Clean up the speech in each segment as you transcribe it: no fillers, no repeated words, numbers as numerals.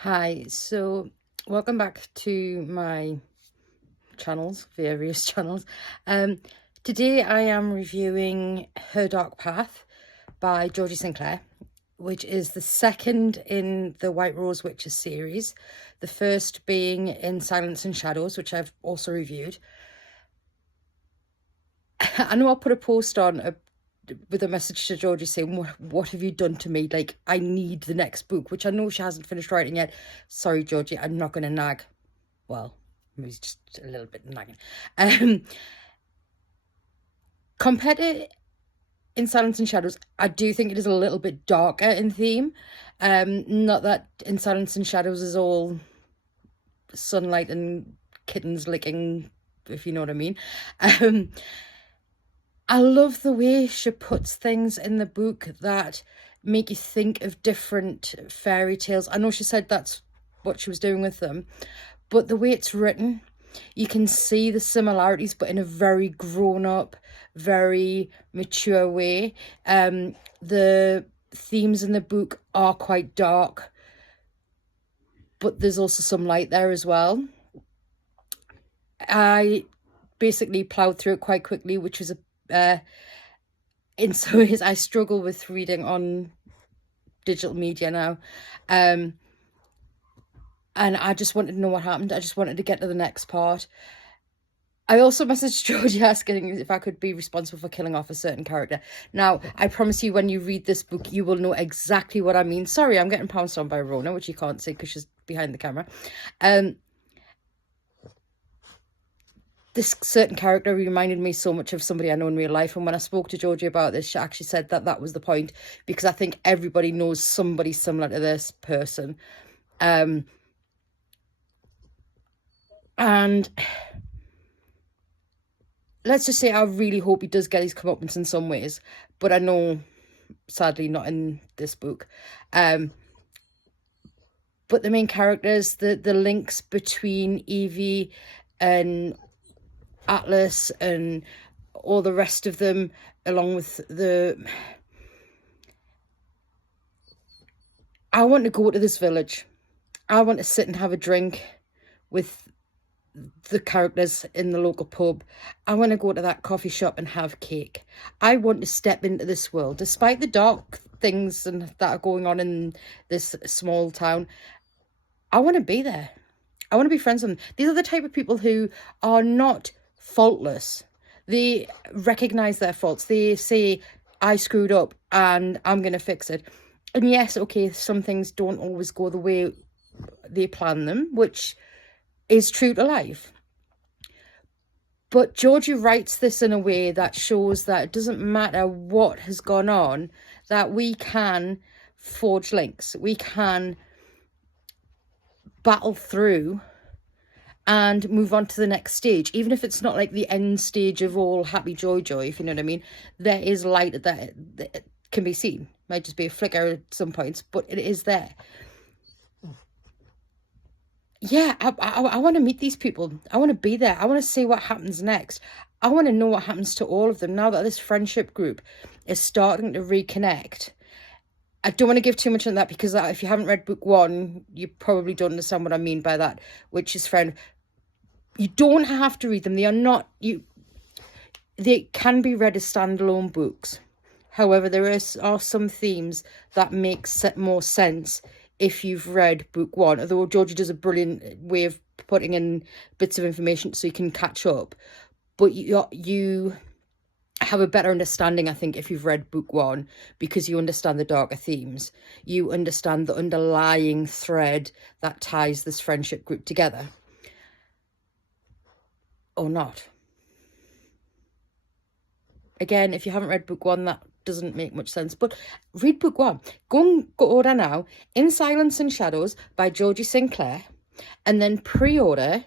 Hi, so welcome back to my various channels. Um, Today I am reviewing Her Dark Path by Georgie Clair, which is the second in the White Rose Witches series, the first being In Silence and Shadows, which I've also reviewed. I know I put a post on with a message to Georgie saying, what have you done to me? Like, I need the next book, which I know she hasn't finished writing yet. Sorry, Georgie, I'm not going to nag. Well, maybe it's just a little bit nagging. Compared to In Silence and Shadows, I do think it is a little bit darker in theme. Not that In Silence and Shadows is all sunlight and kittens licking, if you know what I mean. I love the way she puts things in the book that make you think of different fairy tales. I know she said that's what she was doing with them, but the way it's written, you can see the similarities, but in a very grown-up, very mature way. The themes in the book are quite dark, but there's also some light there as well. I basically ploughed through it quite quickly, which was in some ways I struggle with reading on digital media now. And I just wanted to know what happened. I just wanted to get to the next part. I also messaged Georgie asking if I could be responsible for killing off a certain character. Now, I promise you, when you read this book, you will know exactly what I mean. Sorry, I'm getting pounced on by Rona, which you can't see because she's behind the camera. This certain character reminded me so much of somebody I know in real life. And when I spoke to Georgie about this, she actually said that that was the point, because I think everybody knows somebody similar to this person. And let's just say I really hope he does get his comeuppance in some ways, but I know, sadly, not in this book. But the main characters, the links between Evie and Atlas and all the rest of them, along with I want to go to this village. I want to sit and have a drink with the characters in the local pub. I want to go to that coffee shop and have cake. I want to step into this world, despite the dark things and that are going on in this small town. I want to be there. I want to be friends with them. These are the type of people who are not faultless. They recognize their faults. They say, I screwed up and I'm going to fix it. And yes, okay, some things don't always go the way they plan them, which is true to life. But Georgie writes this in a way that shows that it doesn't matter what has gone on, that we can forge links. We can battle through and move on to the next stage, even if it's not like the end stage of all happy joy, if you know what I mean. There is light that can be seen. Might just be a flicker at some points, but it is there. Yeah, I want to meet these people. I want to be there. I want to see what happens next. I want to know what happens to all of them now that this friendship group is starting to reconnect. I don't want to give too much on that, because if you haven't read book one, you probably don't understand what I mean by that, which is friend. You don't have to read them. They are not, they can be read as standalone books. However, there are some themes that make more sense if you've read book one, although Georgie does a brilliant way of putting in bits of information so you can catch up. But you have a better understanding, I think, if you've read book one, because you understand the darker themes. You understand the underlying thread that ties this friendship group together. Or not. Again, if you haven't read book one, that doesn't make much sense, but read book one. Go order now In Silence and Shadows by Georgie Clair, and then pre-order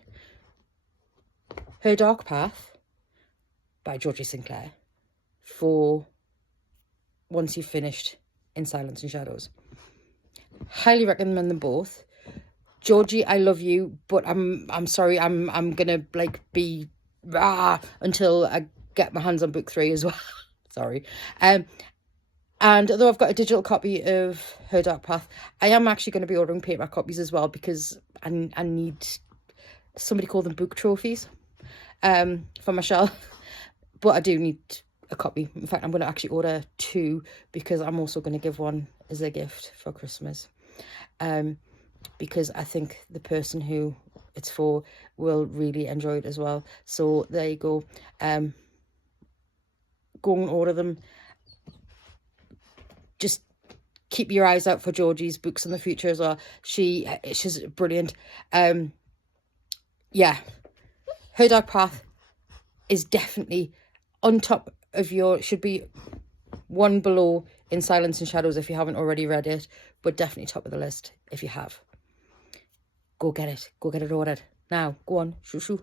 Her Dark Path by Georgie Clair for once you've finished In Silence and Shadows. Highly recommend them both. Georgie, I love you, but I'm sorry, I'm gonna like be until I get my hands on book 3 as well. Sorry. And although I've got a digital copy of Her Dark Path, I am actually going to be ordering paperback copies as well, because I need, somebody called them book trophies, for my shelf. But I do need a copy. In fact, I'm going to actually order 2, because I'm also going to give one as a gift for Christmas. Because I think the person who it's for will really enjoy it as well. So there you go. Go and order them. Just keep your eyes out for Georgie's books in the future as well. She's brilliant. Yeah, Her Dark Path is definitely on top of your, should be one below In Silence and Shadows if you haven't already read it, but definitely top of the list if you have. Go get it. Go get it ordered. Now, go on. Shoo shoo.